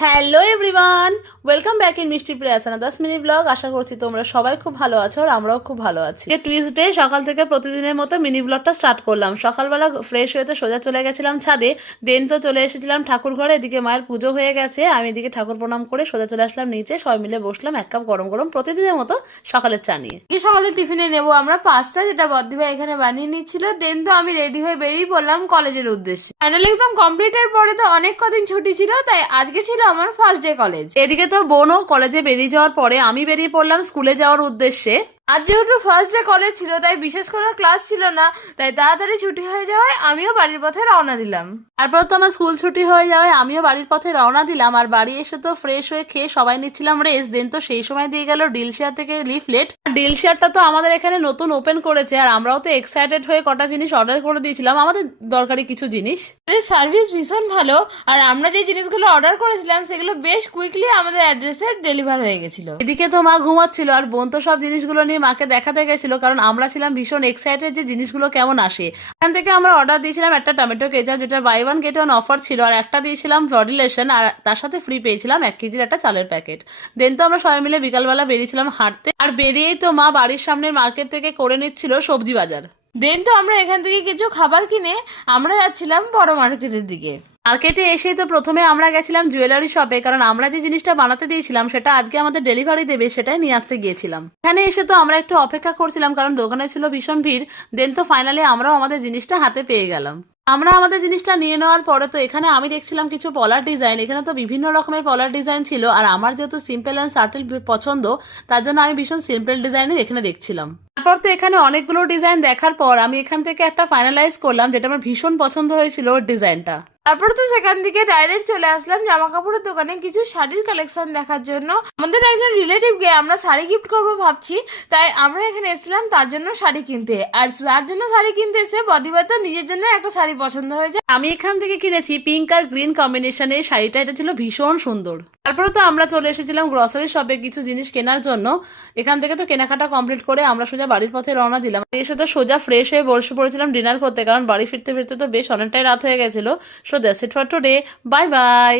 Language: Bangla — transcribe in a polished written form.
Hello everyone, welcome back in মিষ্টি প্রিয়াসানা 10 মিনিট ব্লগ। আশা করছি তোমরা সবাই খুব ভালো আছো আর আমরাও খুব ভালো আছি। টুইসডে সকাল থেকে প্রতিদিনের মতো মিনি ব্লগটা স্টার্ট করলাম। সকালবেলা ফ্রেশ হয়ে সোজা চলে গেছিলাম ছাদে, দেন তো চলে এসেছিলাম ঠাকুর ঘরে। এদিকে মায়ের পুজো হয়ে গেছে, আমি এদিকে ঠাকুর প্রণাম করে সোজা চলে আসলাম নিচে। সবাই মিলে বসলাম এক কাপ গরম গরম প্রতিদিনের মতো সকালের চা নিয়ে। সকালে টিফিনে নেবো আমরা পাস্তা, যেটা বদ্দিভাই এখানে বানিয়ে নিচ্ছিল। দেন তো আমি রেডি হয়ে বেরিয়ে পড়লাম কলেজের উদ্দেশ্যে। ফাইনাল এক্সাম কমপ্লিটের পরে তো অনেক কদিন ছুটি ছিল, তাই আজকে ছিল আমার ফার্স্ট ডে কলেজ। এদিকে তো বোনও কলেজে বেরিয়ে যাওয়ার পরে আমি বেরিয়ে পড়লাম স্কুলে যাওয়ার উদ্দেশ্যে। আজ যেহেতু ফার্স্ট ডে কলেজ ছিল, তাই বিশেষ কোনো ক্লাস ছিল না, তাই তাড়াতাড়ি ছুটি হয়ে যাওয়ায় আমিও বাড়ির পথে রওনা দিলাম। তারপর তো আমার স্কুল ছুটি হয়ে যাওয়ায় আমিও বাড়ির পথে রওনা দিলাম। আর বাড়ি এসে তো ফ্রেশ হয়ে খেয়ে সবাই নিচ্ছিলাম রেস্ট। দেন তো সেই সময় দিয়ে গেল ডিল শেয়ার থেকে লিফলেট। ডিল শেয়ারটা তো আমাদের এখানে নতুন ওপেন করেছে, আর আমরাও তো এক্সাইটেড হয়ে কটা জিনিস অর্ডার করে দিয়েছিলাম, আমাদের দরকারি কিছু জিনিস। সার্ভিস ভীষণ ভালো, আর আমরা যে জিনিসগুলো অর্ডার করেছিলাম সেগুলো বেশ কুইকলি আমাদের অ্যাড্রেসে ডেলিভার হয়ে গেছিল। এদিকে তো মা ঘুমাচ্ছিল আর বোন তো সব জিনিসগুলো নিয়ে মাকে দেখাতে গেছিল, কারণ আমরা ছিলাম ভীষণ এক্সাইটেড যে জিনিসগুলো কেমন আসে। এখান থেকে আমরা অর্ডার দিয়েছিলাম একটা টমেটো কেচাপ, যেটা buy one get one offer ছিল, আর একটা দিয়েছিলাম ফ্লরিলেশন, আর তার সাথে ফ্রি পেয়েছিলাম 1 কেজির একটা চালের প্যাকেট। দেন তো আমরা সবাই মিলে বিকালবেলা বেরিয়েছিলাম হাঁটতে, আর বেরিয়েই তো মা বাড়ির সামনের মার্কেট থেকে করে নিচ্ছিল সবজি বাজার। দেন তো আমরা এখান থেকে কিছু খাবার কিনে আমরা যাচ্ছিলাম বড় মার্কেটের দিকে। মার্কেটে এসেই তো প্রথমে আমরা গেছিলাম জুয়েলারি শপে, কারণ আমরা যে জিনিসটা বানাতে দিয়েছিলাম সেটা আজকে আমাদের ডেলিভারি দেবে, সেটাই নিয়ে আসতে গিয়েছিলাম। এখানে এসে তো আমরা একটু অপেক্ষা করছিলাম, কারণ দোকানে ছিল ভীষণ ভিড়। দেন তো ফাইনালি আমরাও আমাদের জিনিসটা হাতে পেয়ে গেলাম। আমরা আমাদের জিনিসটা নিয়ে নেওয়ার পরে তো এখানে আমি দেখছিলাম কিছু পলার ডিজাইন। এখানে তো বিভিন্ন রকমের পলার ডিজাইন ছিল, আর আমার যেহেতু সিম্পল অ্যান্ড সার্টেল পছন্দ, তার জন্য আমি ভীষণ সিম্পল ডিজাইনের এখানে দেখছিলাম। তারপর তো এখানে অনেকগুলো ডিজাইন দেখার পর আমি এখান থেকে একটা ফাইনালাইজ করলাম, যেটা আমার ভীষণ পছন্দ হয়েছিল ওর ডিজাইনটা। তারপর তো সেখান থেকে ডাইরেক্ট চলে আসলাম জামা কাপড়ের দোকানে কিছু শাড়ির কালেকশন দেখার জন্য। আমাদের একজন রিলেটিভকে আমরা শাড়ি গিফট করবো ভাবছি, তাই আমরা এখানে এসেছিলাম তার জন্য শাড়ি কিনতে। আর তার জন্য শাড়ি কিনতে এসে বদিবার তো নিজের জন্য একটা শাড়ি পছন্দ হয়েছে। আমি এখান থেকে কিনেছি পিঙ্ক আর গ্রিন কম্বিনেশনের শাড়িটা, এটা ছিল ভীষণ সুন্দর। তারপরে তো আমরা চলে এসেছিলাম গ্রসারি শপে কিছু জিনিস কেনার জন্য। এখান থেকে তো কেনাকাটা কমপ্লিট করে আমরা সোজা বাড়ির পথে রওনা দিলাম। এসে তো সোজা ফ্রেশ হয়ে বসে পড়েছিলাম ডিনার করতে, কারণ বাড়ি ফিরতে ফিরতে তো বেশ অনেকটাই রাত হয়ে গেছিল। So that's it for today, bye bye.